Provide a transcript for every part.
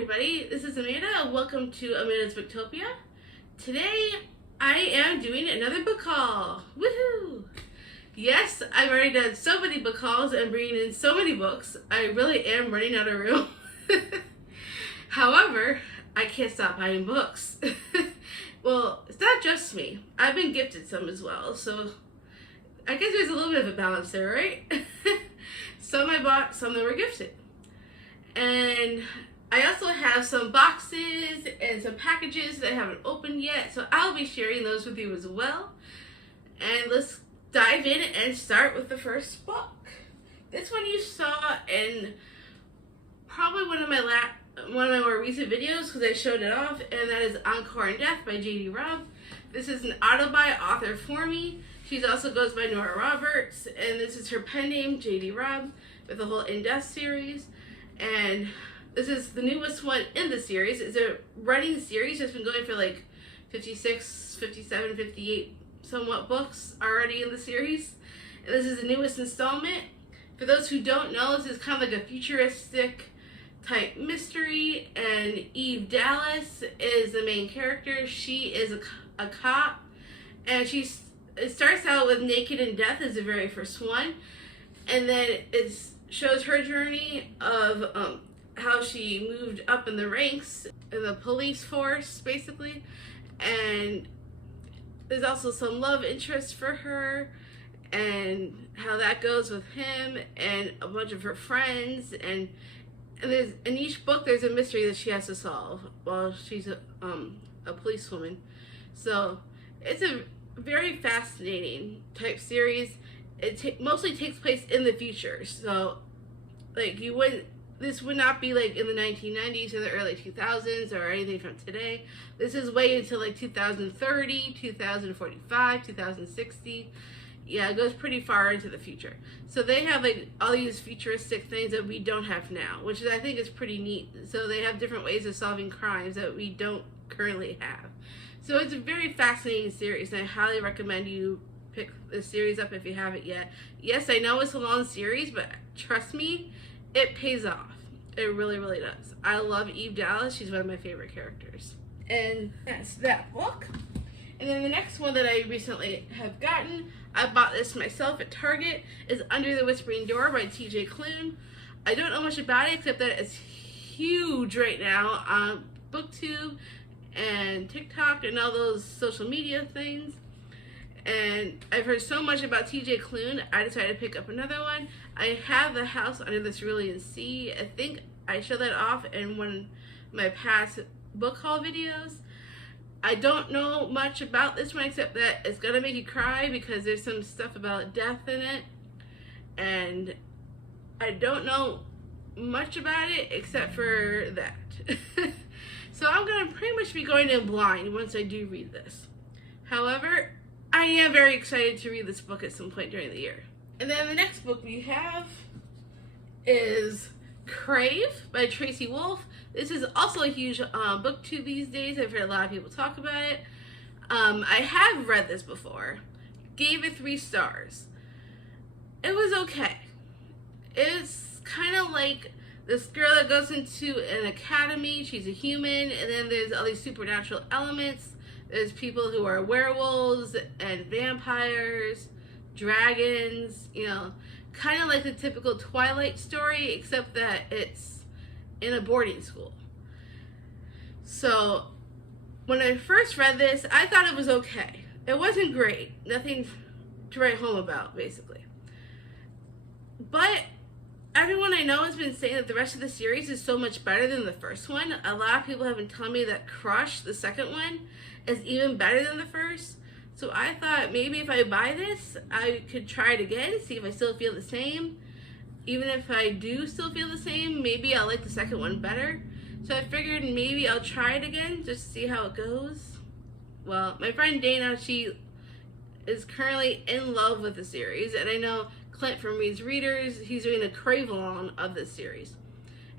everybody, this is Amanda. Welcome to Amanda's Booktopia. Today I am doing another book haul. Woohoo! Yes, I've already done so many book hauls and bringing in so many books. I really am running out of room. However, I can't stop buying books. Well, it's not just me. I've been gifted some as well, so I guess there's a little bit of a balance there, right? Some I bought, some that were gifted. And I also have some boxes and some packages that I haven't opened yet, so I'll be sharing those with you as well. And let's dive in and start with the first book. This one you saw in probably one of my more recent videos because I showed it off, and that is Encore and Death by J.D. Robb. This is an auto-buy author for me. She also goes by Nora Roberts, and this is her pen name, J.D. Robb, with the whole In Death series. And this is the newest one in the series. It's a running series that's been going for like 56, 57, 58 somewhat books already in the series. And this is the newest installment. For those who don't know, this is kind of like a futuristic type mystery, and Eve Dallas is the main character. She is a cop, and it starts out with Naked in Death as the very first one, and then it shows her journey of how she moved up in the ranks in the police force, basically, and there's also some love interest for her and how that goes with him and a bunch of her friends, and there's in each book there's a mystery that she has to solve while she's a policewoman. So it's a very fascinating type series. It mostly takes place in the future, so like this would not be like in the 1990s or the early 2000s or anything from today. This is way into like 2030, 2045, 2060. Yeah, it goes pretty far into the future. So they have like all these futuristic things that we don't have now, which I think is pretty neat. So they have different ways of solving crimes that we don't currently have. So it's a very fascinating series, and I highly recommend you pick this series up if you haven't yet. Yes, I know it's a long series, but trust me, it pays off. It really, really does. I love Eve Dallas. She's one of my favorite characters. And that's that book. And then the next one that I recently have gotten, I bought this myself at Target, is Under the Whispering Door by T.J. Klune. I don't know much about it except that it's huge right now on BookTube and TikTok and all those social media things. And I've heard so much about T.J. Klune, I decided to pick up another one. I have The House Under the Cerulean Sea. I think I showed that off in one of my past book haul videos. I don't know much about this one except that it's gonna make you cry because there's some stuff about death in it. And I don't know much about it except for that. So I'm gonna pretty much be going in blind once I do read this. However, I am very excited to read this book at some point during the year. And then the next book we have is Crave by Tracy Wolff. This is also a huge booktube these days. I've heard a lot of people talk about it. I have read this before. Gave it 3 stars. It was okay. It's kind of like this girl that goes into an academy. She's a human, and then there's all these supernatural elements. There's people who are werewolves and vampires, dragons, you know, kind of like the typical Twilight story, except that it's in a boarding school. So when I first read this, I thought it was okay. It wasn't great. Nothing to write home about, basically. But everyone I know has been saying that the rest of the series is so much better than the first one. A lot of people have been telling me that Crush, the second one, is even better than the first. So I thought maybe if I buy this, I could try it again, see if I still feel the same. Even if I do still feel the same, maybe I'll like the second one better. So I figured maybe I'll try it again, just to see how it goes. Well, my friend Dana, she is currently in love with the series, and I know Clint from Reed's Readers, he's doing a Crave along of this series.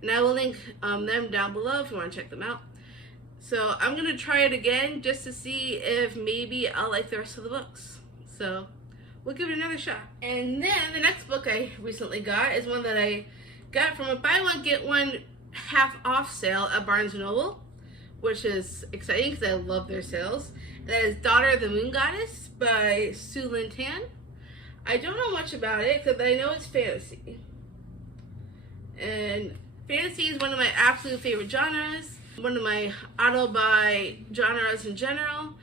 And I will link them down below if you want to check them out. So I'm going to try it again just to see if maybe I'll like the rest of the books. So we'll give it another shot. And then the next book I recently got is one that I got from a buy one get one half off sale at Barnes & Noble, which is exciting because I love their sales. That is Daughter of the Moon Goddess by Sue Lin Tan. I don't know much about it except that I know it's fantasy. And fantasy is one of my absolute favorite genres, one of my auto-buy genres in general.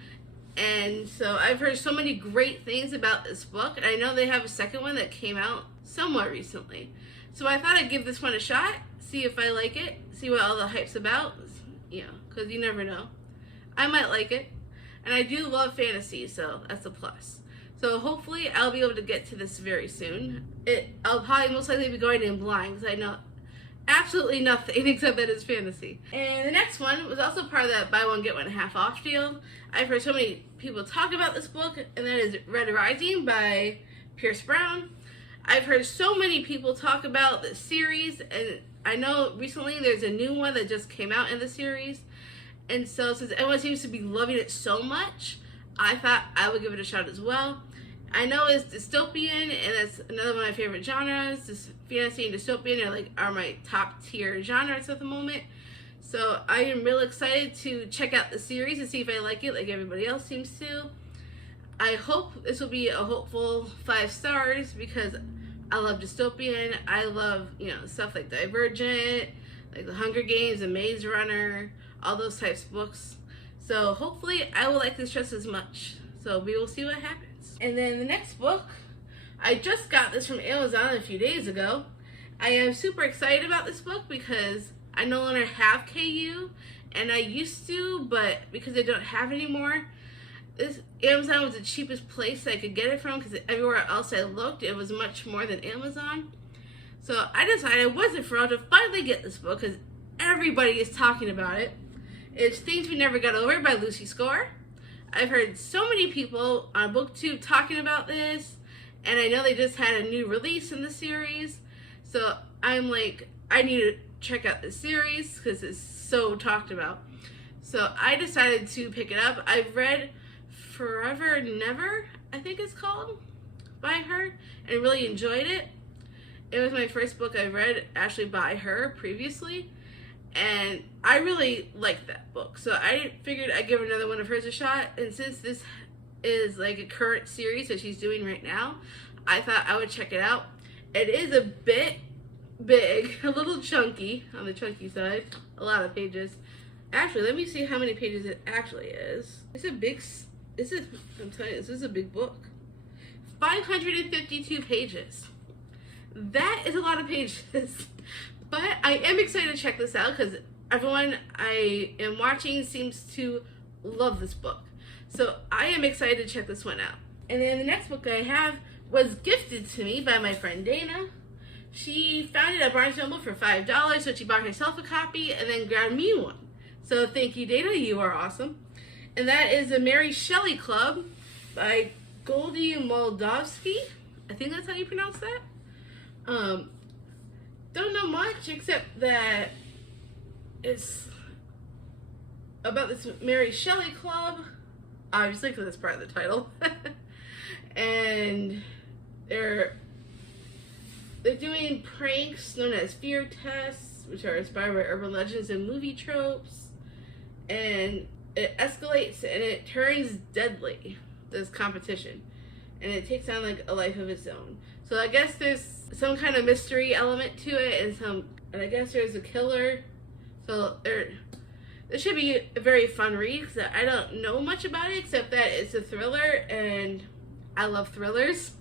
And so I've heard so many great things about this book, and I know they have a second one that came out somewhat recently. So I thought I'd give this one a shot, see if I like it, see what all the hype's about, you know, because you never know. I might like it, and I do love fantasy, so that's a plus. So hopefully I'll be able to get to this very soon. I'll probably most likely be going in blind, because I know absolutely nothing except that it's fantasy. And the next one was also part of that buy one get one half off deal. I've heard so many people talk about this book, and that is Red Rising by Pierce Brown. I've heard so many people talk about the series, and I know recently there's a new one that just came out in the series. And so since everyone seems to be loving it so much, I thought I would give it a shot as well. I know it's dystopian, and that's another one of my favorite genres. This fantasy and dystopian are my top tier genres at the moment. So I am real excited to check out the series and see if I like it like everybody else seems to. I hope this will be a hopeful 5 stars because I love dystopian. I love, you know, stuff like Divergent, like The Hunger Games, The Maze Runner, all those types of books. So hopefully I will like this just as much. So we will see what happens. And then the next book, I just got this from Amazon a few days ago. I am super excited about this book because I no longer have KU, and I used to, but because I don't have it anymore, Amazon was the cheapest place I could get it from because everywhere else I looked, it was much more than Amazon. So I decided it wasn't for all to finally get this book because everybody is talking about it. It's Things We Never Got Over by Lucy Score. I've heard so many people on BookTube talking about this, and I know they just had a new release in the series. So I'm like, I need to check out this series because it's so talked about. So I decided to pick it up. I've read Forever Never, I think it's called, by her, and really enjoyed it. It was my first book I read actually by her previously, and I really liked that book. So I figured I'd give another one of hers a shot, and since this is like a current series that she's doing right now, I thought I would check it out. It is a bit big, a little chunky, on the chunky side, a lot of pages. Actually, let me see how many pages it actually is. I'm telling you, this is a big book. 552 pages. That is a lot of pages. But I am excited to check this out because everyone I am watching seems to love this book. So I am excited to check this one out. And then the next book I have was gifted to me by my friend Dana. She found it at Barnes & Noble for $5, so she bought herself a copy and then grabbed me one. So thank you, Dana, you are awesome. And that is The Mary Shelley Club by Goldie Moldavsky. I think that's how you pronounce that. Don't know much except that it's about this Mary Shelley Club, obviously because it's part of the title. And they're doing pranks known as fear tests, which are inspired by urban legends and movie tropes. And it escalates and it turns deadly, this competition. And it takes on like a life of its own. So I guess there's some kind of mystery element to it, and I guess there's a killer. So this should be a very fun read because I don't know much about it except that it's a thriller, and I love thrillers.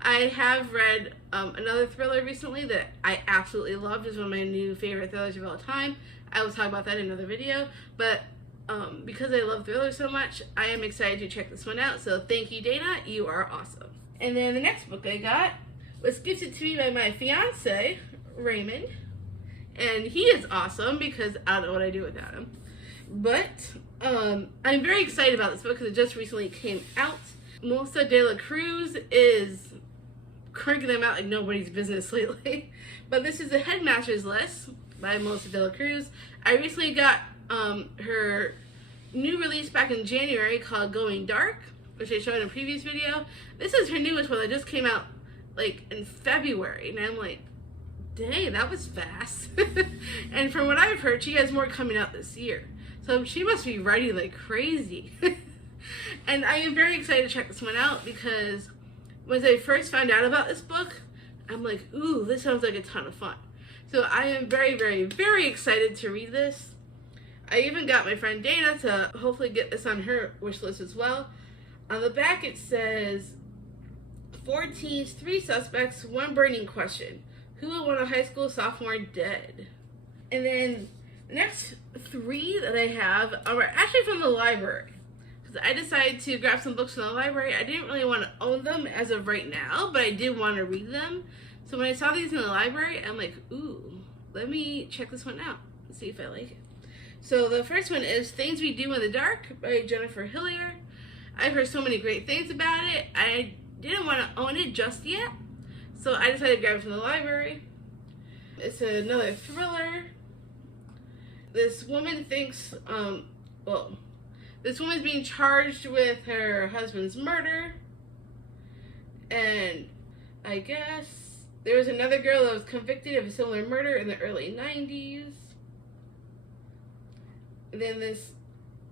I have read another thriller recently that I absolutely loved. It's one of my new favorite thrillers of all time. I will talk about that in another video, but because I love thrillers so much, I am excited to check this one out. So thank you, Dana. You are awesome. And then the next book I got was gifted to me by my fiance, Raymond. And he is awesome because I don't know what I do without him. But I'm very excited about this book because it just recently came out. Melissa de la Cruz is cranking them out like nobody's business lately. But this is The Headmaster's List by Melissa de la Cruz. I recently got her new release back in January called Going Dark, which I showed in a previous video. This is her newest one that just came out like in February, and I'm like, Dang, that was fast. And from what I've heard, she has more coming out this year. So she must be writing like crazy. And I am very excited to check this one out because when I first found out about this book, I'm like, ooh, this sounds like a ton of fun. So I am very, very, very excited to read this. I even got my friend Dana to hopefully get this on her wish list as well. On the back it says, 4 teens, 3 suspects, 1 burning question. Who will want a high school sophomore dead? And then the next 3 that I have are actually from the library. Because I decided to grab some books from the library. I didn't really want to own them as of right now, but I did want to read them. So when I saw these in the library, I'm like, ooh, let me check this one out and see if I like it. So the first one is Things We Do in the Dark by Jennifer Hillier. I've heard so many great things about it. I didn't want to own it just yet, so I decided to grab it from the library. It's another thriller. This woman thinks, this woman's being charged with her husband's murder, and I guess there was another girl that was convicted of a similar murder in the early 90s. And then this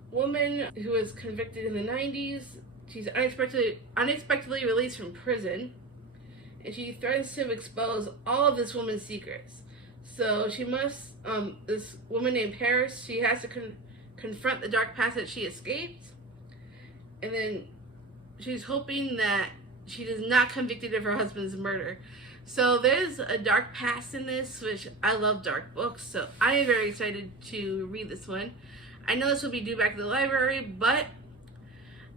woman who was convicted in the 90s, she's unexpectedly released from prison, and she threatens to expose all of this woman's secrets. So she must, this woman named Paris, she has to confront the dark past that she escaped, and then she's hoping that she is not convicted of her husband's murder. So there's a dark past in this, which I love dark books, so I am very excited to read this one. I know this will be due back to the library, but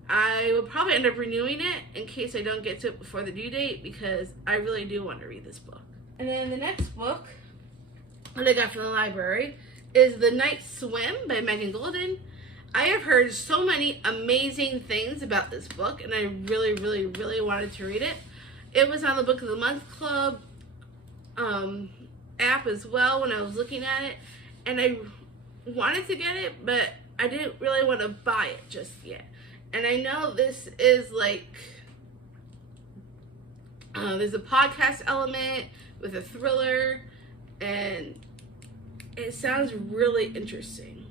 I will probably end up renewing it in case I don't get to it before the due date because I really do want to read this book. And then the next book that I got from the library is The Night Swim by Megan Golden. I have heard so many amazing things about this book, and I really, really, really wanted to read it. It was on the Book of the Month Club app as well when I was looking at it, and I wanted to get it, but I didn't really want to buy it just yet. And I know this is like, there's a podcast element with a thriller, and it sounds really interesting.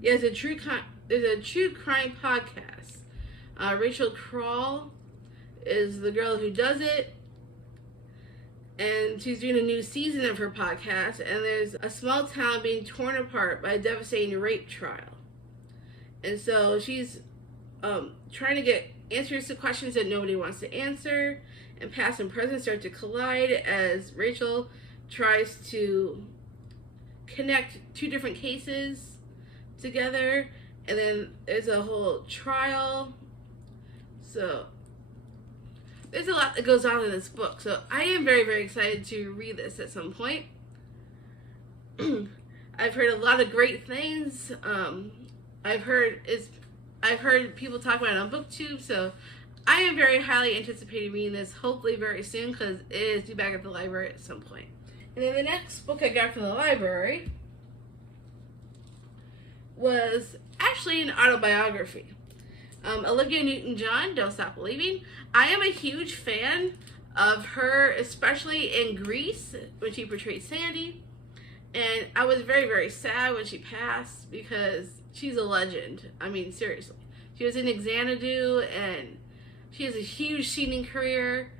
Yeah, there's a true crime podcast. Rachel Kroll is the girl who does it, and she's doing a new season of her podcast, and there's a small town being torn apart by a devastating rape trial. And so she's trying to get answers to questions that nobody wants to answer, and past and present start to collide as Rachel tries to connect 2 different cases together, and then there's a whole trial. So there's a lot that goes on in this book, so I am very, very excited to read this at some point. I've heard a lot of great things. I've heard people talk about it on BookTube, so I am very highly anticipating reading this, hopefully very soon, because it is due back at the library at some point. And then the next book I got from the library was actually an autobiography. Olivia Newton-John, Don't Stop Believing. I am a huge fan of her, especially in Grease, when she portrayed Sandy. And I was very, very sad when she passed because she's a legend. I mean, seriously. She was in Xanadu, and she has a huge singing career,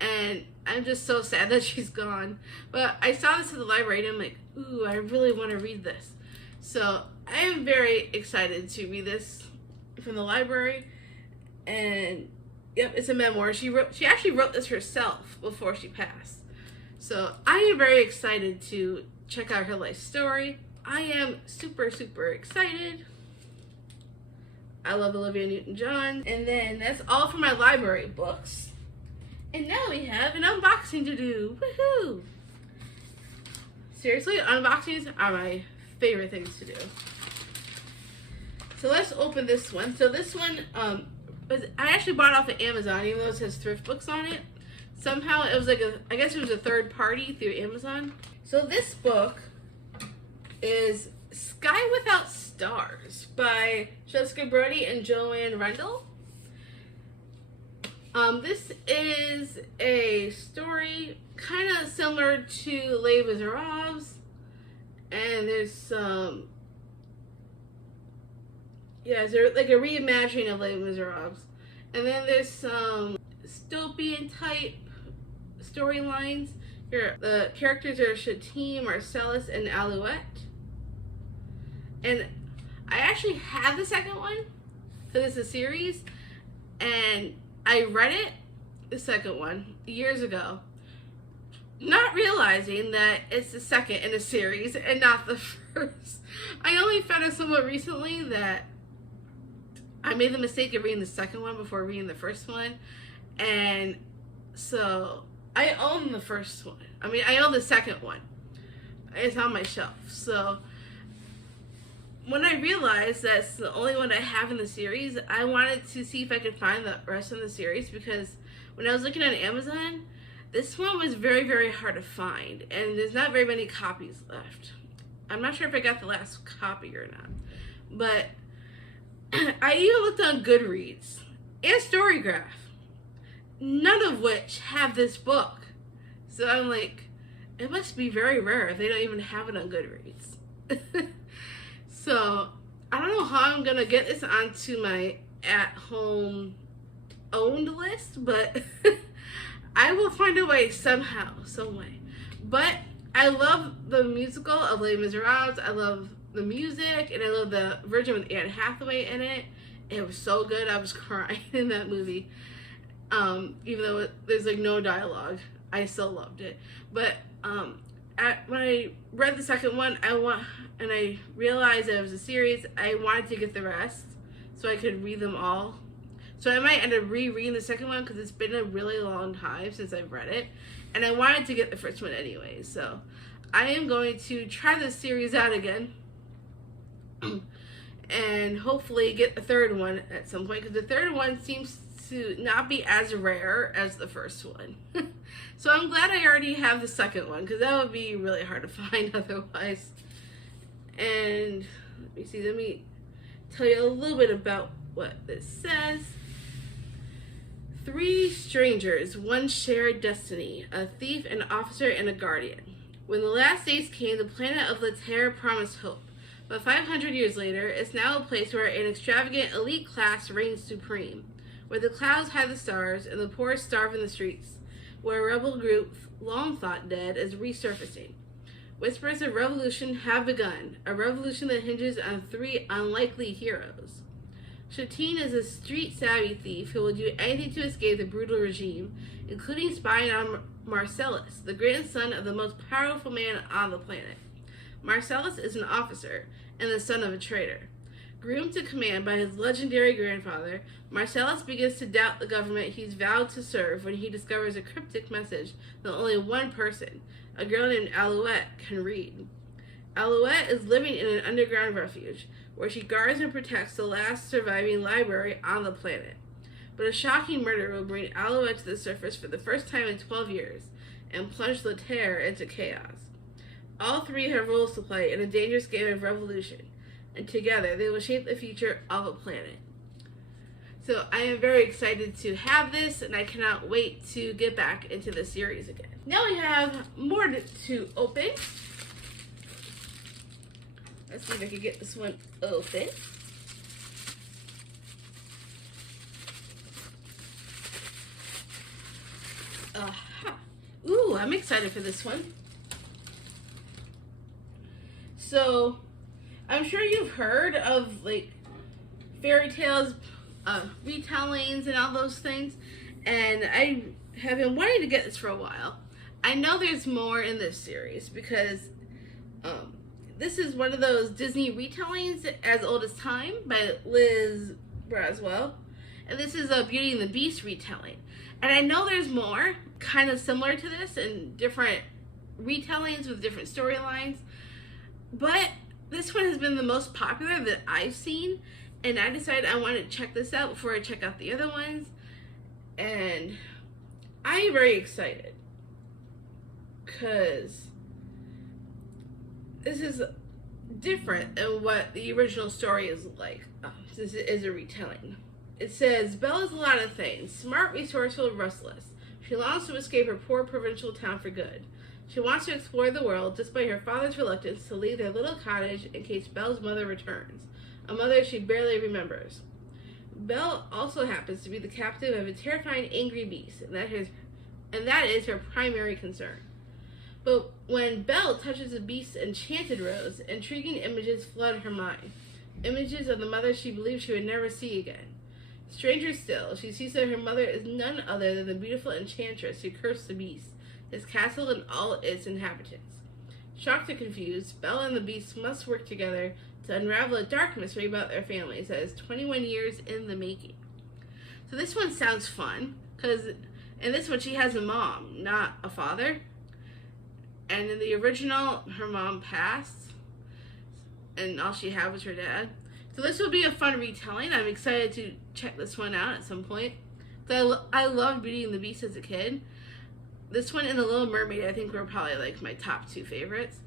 and I'm just so sad that she's gone. But I saw this at the library, and I'm like, ooh, I really want to read this. So I am very excited to read this from the library, and yep, it's a memoir. She actually wrote this herself before she passed. So I am very excited to check out her life story. I am super, super excited. I love Olivia Newton-John. And then that's all for my library books. And now we have an unboxing to do. Woohoo! Seriously, unboxings are my favorite things to do. So let's open this one. So this one, I actually bought it off of Amazon, even though it says thrift books on it. Somehow it was like I guess it was a third party through Amazon. So this book is Sky Without Stars by Jessica Brody and Joanne Rendell. This is a story kind of similar to Les Miserables, and there's some, yeah, there's like a reimagining of Les Miserables, and then there's some dystopian type storylines. Here, the characters are Shelley, Marcellus, and Alouette. And I actually have the second one, because it's a series, and I read it, the second one, years ago, not realizing that it's the second in a series and not the first. I only found out somewhat recently that I made the mistake of reading the second one before reading the first one, and so I own the first one. I mean, I own the second one. It's on my shelf. So when I realized that's the only one I have in the series, I wanted to see if I could find the rest of the series, because when I was looking on Amazon, this one was very, very hard to find, and there's not very many copies left. I'm not sure if I got the last copy or not, but I even looked on Goodreads and Storygraph, none of which have this book. So I'm like, it must be very rare if they don't even have it on Goodreads. So I don't know how I'm gonna get this onto my at-home owned list, but I will find a way somehow, some way. But I love the musical of Les Miserables. I love the music, and I love the version with Anne Hathaway in it. It was so good. I was crying in that movie. Even though there's like no dialogue, I still loved it. But when I read the second one, and I realized that it was a series, I wanted to get the rest so I could read them all. So I might end up rereading the second one, because it's been a really long time since I've read it, and I wanted to get the first one anyway. So I am going to try this series out again and hopefully get the third one at some point, because the third one seems to not be as rare as the first one. So I'm glad I already have the second one, because that would be really hard to find otherwise. And let me tell you a little bit about what this says. 3 strangers, one shared destiny, a thief, an officer, and a guardian. When the last days came, the planet of La Terre promised hope. But 500 years later, it's now a place where an extravagant elite class reigns supreme, where the clouds hide the stars and the poor starve in the streets, where a rebel group, long thought dead, is resurfacing. Whispers of revolution have begun, a revolution that hinges on 3 unlikely heroes. Shelley is a street-savvy thief who will do anything to escape the brutal regime, including spying on Marcellus, the grandson of the most powerful man on the planet. Marcellus is an officer and the son of a traitor. Groomed to command by his legendary grandfather, Marcellus begins to doubt the government he's vowed to serve when he discovers a cryptic message that only one person, a girl named Alouette, can read. Alouette is living in an underground refuge, where she guards and protects the last surviving library on the planet. But a shocking murder will bring Alouette to the surface for the first time in 12 years, and plunge La Terre into chaos. All 3 have roles to play in a dangerous game of revolution, and together they will shape the future of a planet. So I am very excited to have this, and I cannot wait to get back into the series again. Now we have more to open. Let's see if I can get this one open. Aha. Ooh, I'm excited for this one. So, I'm sure you've heard of like fairy tales, retellings, and all those things. And I have been wanting to get this for a while. I know there's more in this series, because this is one of those Disney retellings, As Old as Time by Liz Braswell. And this is a Beauty and the Beast retelling. And I know there's more kind of similar to this and different retellings with different storylines. But this one has been the most popular that I've seen. And I decided I wanted to check this out before I check out the other ones. And I'm very excited, because this is different than what the original story is like. This is a retelling. It says, Belle is a lot of things. Smart, resourceful, restless. She longs to escape her poor provincial town for good. She wants to explore the world despite her father's reluctance to leave their little cottage in case Belle's mother returns, a mother she barely remembers. Belle also happens to be the captive of a terrifying angry beast, and that is her primary concern. But when Belle touches the beast's enchanted rose, intriguing images flood her mind. Images of the mother she believed she would never see again. Stranger still, she sees that her mother is none other than the beautiful enchantress who cursed the beast, his castle and all its inhabitants. Shocked and confused, Belle and the beast must work together to unravel a dark mystery about their families that is 21 years in the making. So this one sounds fun, because in this one she has a mom, not a father. And in the original, her mom passed, and all she had was her dad. So this will be a fun retelling. I'm excited to check this one out at some point. I loved Beauty and the Beast as a kid. This one and The Little Mermaid, I think, were probably like my top two favorites.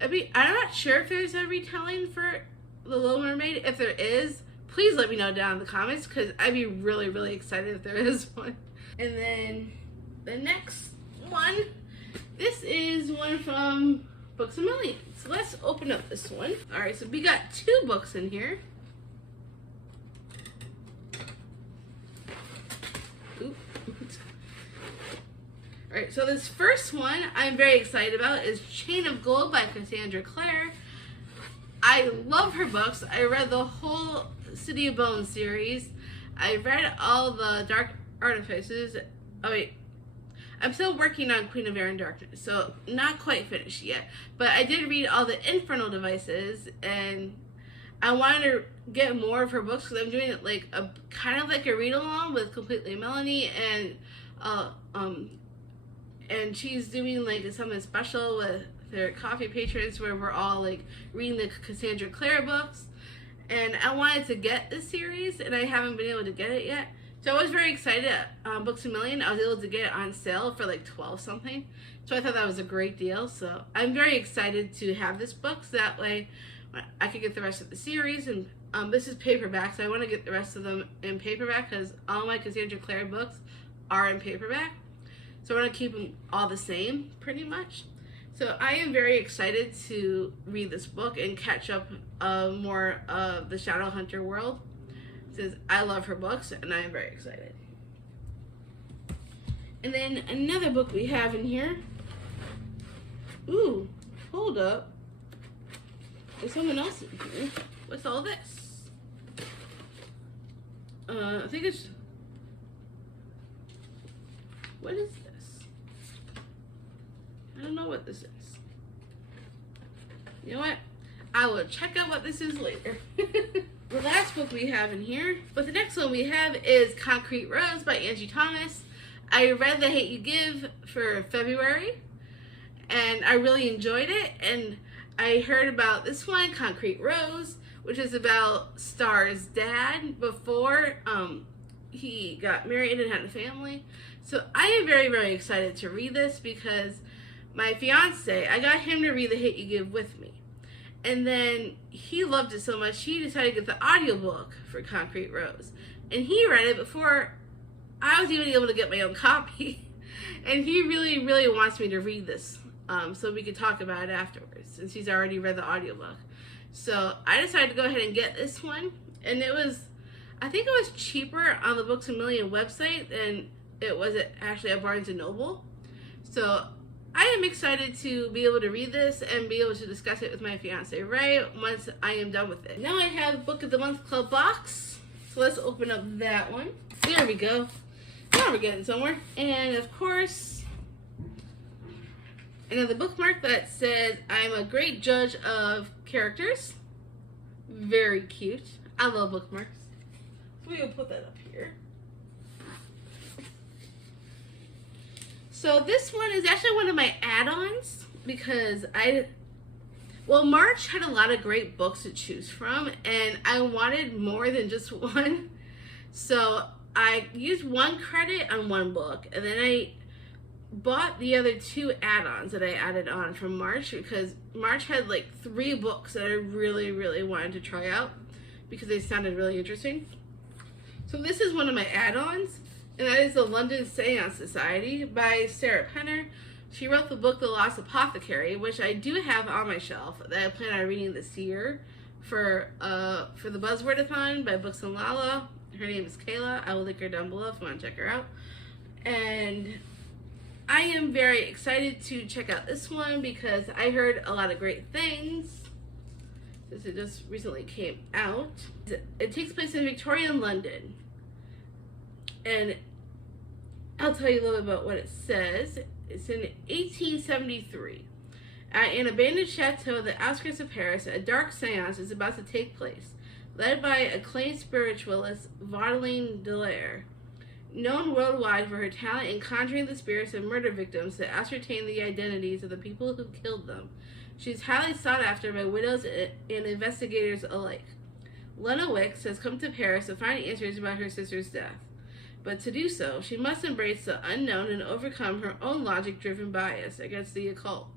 I'm not sure if there's a retelling for The Little Mermaid. If there is, please let me know down in the comments, because I'd be really, really excited if there is one. And then the next one, this is one from Books A Million. So let's open up this one. Alright, so we got 2 books in here. Alright, so this first one I'm very excited about is Chain of Gold by Cassandra Clare. I love her books. I read the whole City of Bones series. I read all the Dark Artifices. Oh wait, I'm still working on Queen of Air and Darkness, so not quite finished yet. But I did read all the Infernal Devices, and I wanted to get more of her books because I'm doing it like a kind of like a read along with Completely Melanie, and she's doing like something special with their coffee patrons where we're all like reading the Cassandra Clare books. And I wanted to get this series, and I haven't been able to get it yet. So I was very excited at Books A Million. I was able to get it on sale for like $12 something. So I thought that was a great deal. So I'm very excited to have this book, so that way I could get the rest of the series. And this is paperback, so I want to get the rest of them in paperback because all my Cassandra Clare books are in paperback. So I want to keep them all the same, pretty much. So I am very excited to read this book and catch up more of the Shadowhunter world, since I love her books and I am very excited. And then another book we have in here. Ooh, hold up. There's someone else in here. What's all this? I think it's... What is this? I don't know what this is. You know what? I will check out what this is later. The last book we have in here, but the next one we have is Concrete Rose by Angie Thomas. I read The Hate You Give for February, and I really enjoyed it. And I heard about this one, Concrete Rose, which is about Star's dad before he got married and had a family. So I am very, very excited to read this because my fiance, I got him to read The Hate You Give with me. And then he loved it so much, he decided to get the audiobook for Concrete Rose. And he read it before I was even able to get my own copy. And he really, really wants me to read this so we could talk about it afterwards, since he's already read the audiobook. So I decided to go ahead and get this one. And it was, I think it was cheaper on the Books A Million website than it was actually at Barnes & Noble. So I am excited to be able to read this and be able to discuss it with my fiance Ray once I am done with it. Now I have Book of the Month Club box. So let's open up that one. There we go. Now we're getting somewhere. And of course, another bookmark that says, I'm a great judge of characters. Very cute. I love bookmarks. So we will put that up here. So this one is actually one of my add-ons because March had a lot of great books to choose from and I wanted more than just one. So I used one credit on one book and then I bought the other 2 add-ons that I added on from March because March had like 3 books that I really, really wanted to try out because they sounded really interesting. So this is one of my add-ons. and that is the London Seance Society by Sarah Penner. She wrote the book The Lost Apothecary, which I do have on my shelf that I plan on reading this year for the Buzzword-a-thon by Books and Lala. Her name is Kayla. I will link her down below if you want to check her out. And I am very excited to check out this one because I heard a lot of great things since it just recently came out. It takes place in Victorian London. And I'll tell you a little bit about what it says. It's in 1873. At an abandoned chateau on the outskirts of Paris, a dark seance is about to take place, led by acclaimed spiritualist Vaudeline Delaire, known worldwide for her talent in conjuring the spirits of murder victims to ascertain the identities of the people who killed them. She is highly sought after by widows and investigators alike. Lena Wicks has come to Paris to find answers about her sister's death. But to do so, she must embrace the unknown and overcome her own logic-driven bias against the occult.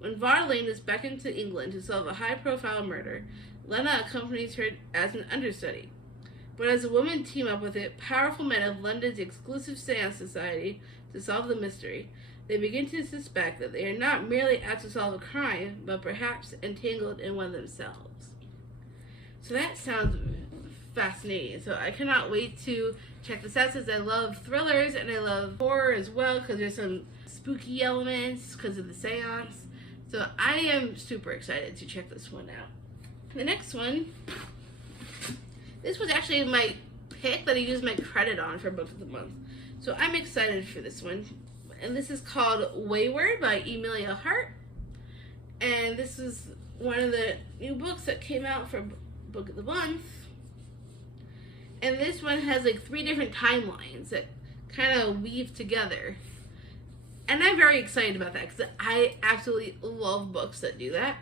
When Vaudeline is beckoned to England to solve a high-profile murder, Lena accompanies her as an understudy. But as the women team up with the powerful men of London's exclusive Seance Society to solve the mystery, they begin to suspect that they are not merely out to solve a crime, but perhaps entangled in one themselves. So that sounds fascinating. So I cannot wait to check this out since I love thrillers and I love horror as well because there's some spooky elements because of the seance. So I am super excited to check this one out. The next one, this was actually my pick that I used my credit on for Book of the Month. So I'm excited for this one. And this is called Wayward by Emilia Hart. And this is one of the new books that came out for Book of the Month. And this one has like 3 different timelines that kind of weave together. And I'm very excited about that because I absolutely love books that do that.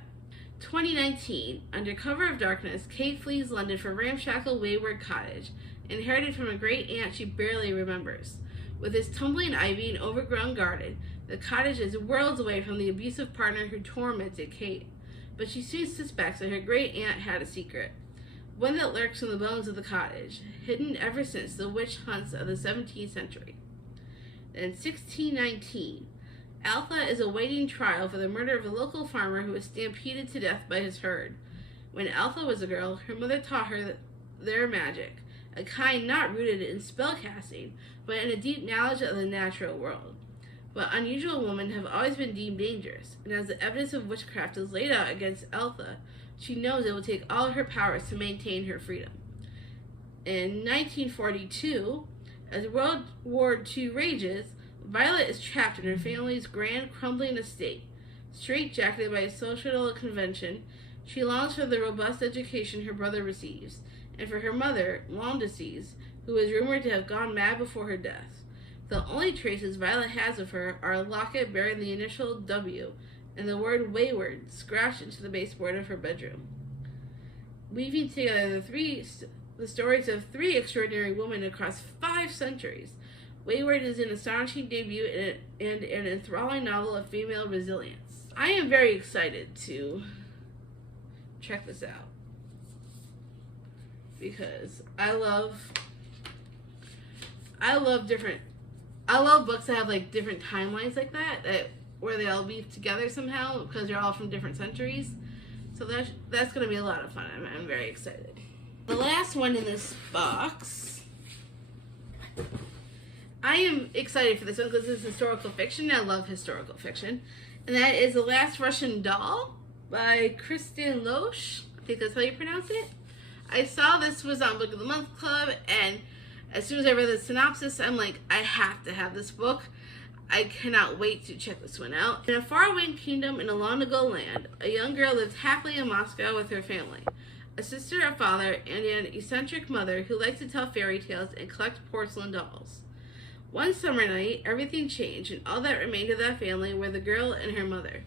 2019, under cover of darkness, Kate flees London for ramshackle Wayward Cottage, inherited from a great aunt she barely remembers. With its tumbling ivy and overgrown garden, the cottage is worlds away from the abusive partner who tormented Kate. But she soon suspects that her great aunt had a secret. One that lurks in the bones of the cottage, hidden ever since the witch hunts of the 17th century. In 1619, Alpha is awaiting trial for the murder of a local farmer who was stampeded to death by his herd. When Alpha was a girl, her mother taught her their magic, a kind not rooted in spellcasting, but in a deep knowledge of the natural world. But unusual women have always been deemed dangerous, and as the evidence of witchcraft is laid out against Alpha, she knows it will take all her powers to maintain her freedom. In 1942, as World War II rages, Violet is trapped in her family's grand, crumbling estate. Straitjacketed by a social convention, she longs for the robust education her brother receives, and for her mother, long deceased, who is rumored to have gone mad before her death. The only traces Violet has of her are a locket bearing the initial W and the word Wayward scratched into the baseboard of her bedroom. Weaving together the stories of 3 extraordinary women across 5 centuries, Wayward is an astonishing debut and an enthralling novel of female resilience. I am very excited to check this out because I love books that have like different timelines like that where they all weave together somehow because they're all from different centuries. So that's going to be a lot of fun. I'm very excited. The last one in this box, I am excited for this one because it's historical fiction. I love historical fiction. And that is The Last Russian Doll by Kristen Loesch. I think that's how you pronounce it. I saw this was on Book of the Month Club, and as soon as I read the synopsis, I'm like, I have to have this book. I cannot wait to check this one out. In a faraway kingdom in a long-ago land, a young girl lived happily in Moscow with her family. A sister, a father, and an eccentric mother who liked to tell fairy tales and collect porcelain dolls. One summer night, everything changed, and all that remained of that family were the girl and her mother.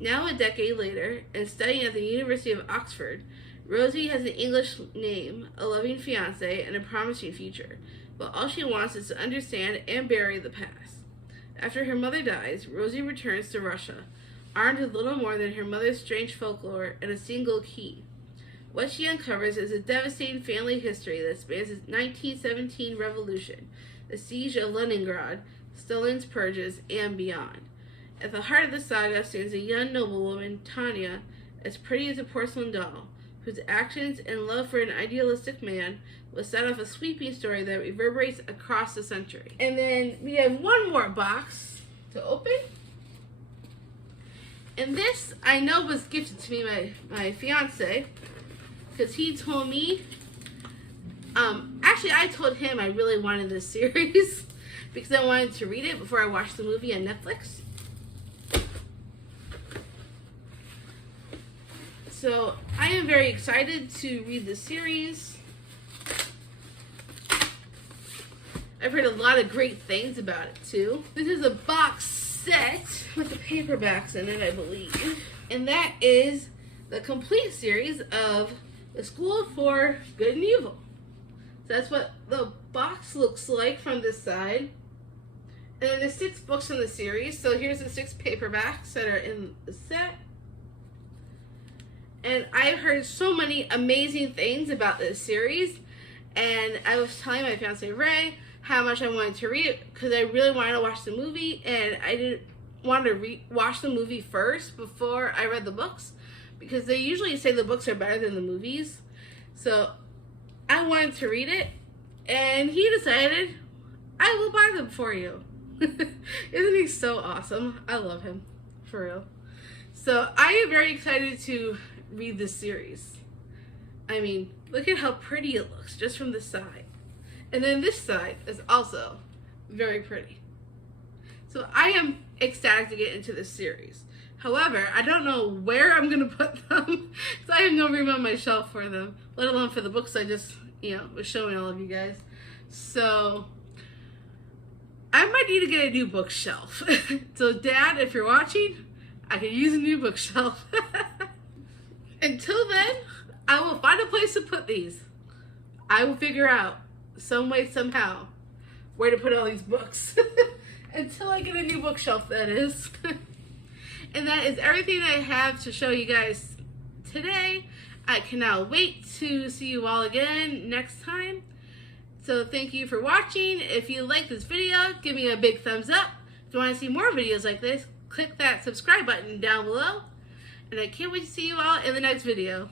Now, a decade later, and studying at the University of Oxford, Rosie has an English name, a loving fiancé, and a promising future, but all she wants is to understand and bury the past. After her mother dies, Rosie returns to Russia, armed with little more than her mother's strange folklore and a single key. What she uncovers is a devastating family history that spans the 1917 revolution, the siege of Leningrad, Stalin's purges, and beyond. At the heart of the saga stands a young noblewoman, Tanya, as pretty as a porcelain doll, whose actions and love for an idealistic man will set off a sweeping story that reverberates across the century. And then we have one more box to open. And this, I know, was gifted to me by my fiance, because he told me, actually I told him I really wanted this series because I wanted to read it before I watched the movie on Netflix. So I am very excited to read the series. I've heard a lot of great things about it too. This is a box set with the paperbacks in it, I believe. And that is the complete series of The School for Good and Evil. So that's what the box looks like from this side. And then there's 6 books in the series. So here's the 6 paperbacks that are in the set. And I've heard so many amazing things about this series. And I was telling my fiance Ray how much I wanted to read it because I really wanted to watch the movie. And I didn't want to watch the movie first before I read the books, because they usually say the books are better than the movies. So I wanted to read it. And he decided, I will buy them for you. Isn't he so awesome? I love him. For real. So I am very excited to read this series. I mean, look at how pretty it looks just from this side. And then this side is also very pretty. So I am ecstatic to get into this series. However, I don't know where I'm going to put them, because I have no room on my shelf for them, let alone for the books I just, was showing all of you guys. So I might need to get a new bookshelf. So Dad, if you're watching, I could use a new bookshelf. Until then, I will find a place to put these. I will figure out some way, somehow, where to put all these books. Until I get a new bookshelf, that is. And that is everything I have to show you guys today. I cannot wait to see you all again next time. So thank you for watching. If you like this video, give me a big thumbs up. If you want to see more videos like this, click that subscribe button down below. And I can't wait to see you all in the next video.